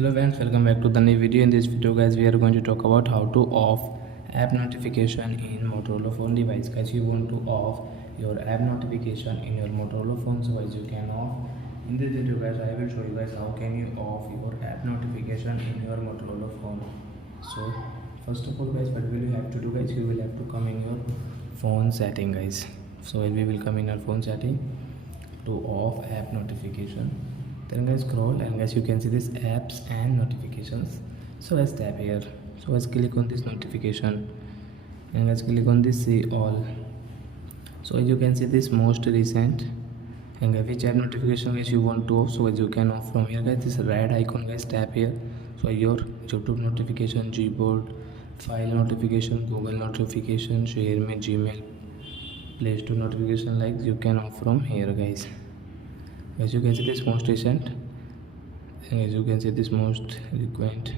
Hello friends, welcome back to the new video. In this video guys, we are going to talk about how to off app notification in Motorola phone device. Guys, you want to off your app notification in your Motorola phone, so guys you can off. In this video guys, I will show you guys how can you off your app notification in your Motorola phone. So first of all guys, what will you have to do guys? You will have to come in your phone setting guys. So we will come in our phone setting to off app notification. Then guys scroll and guys you can see this apps and notifications. So guys tap here. So guys click on this notification and guys click on this see all. So as you can see this most recent and guys which app notification guys you want to off. So guys you can off from here guys, this red icon guys, tap here. So your YouTube notification, Gboard, file notification, Google notification, share me, Gmail, Play Store notification, like you can off from here guys. As you can see this most recent and as you can see this most frequent,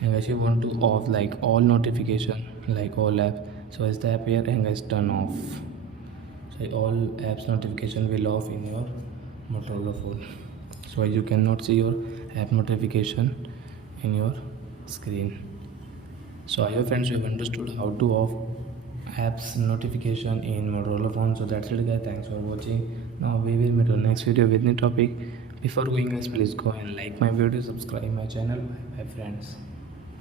and as you want to off like all notification, like all app. So as tap here and guys turn off. So all apps notification will off in your Motorola phone. So you cannot see your app notification in your screen. So I hope friends you have understood how to off apps notification in Motorola phone. So that's it guys, thanks for watching. Now we will meet on next video with new topic. Before going guys, please go and like my video, subscribe my channel. Bye friends.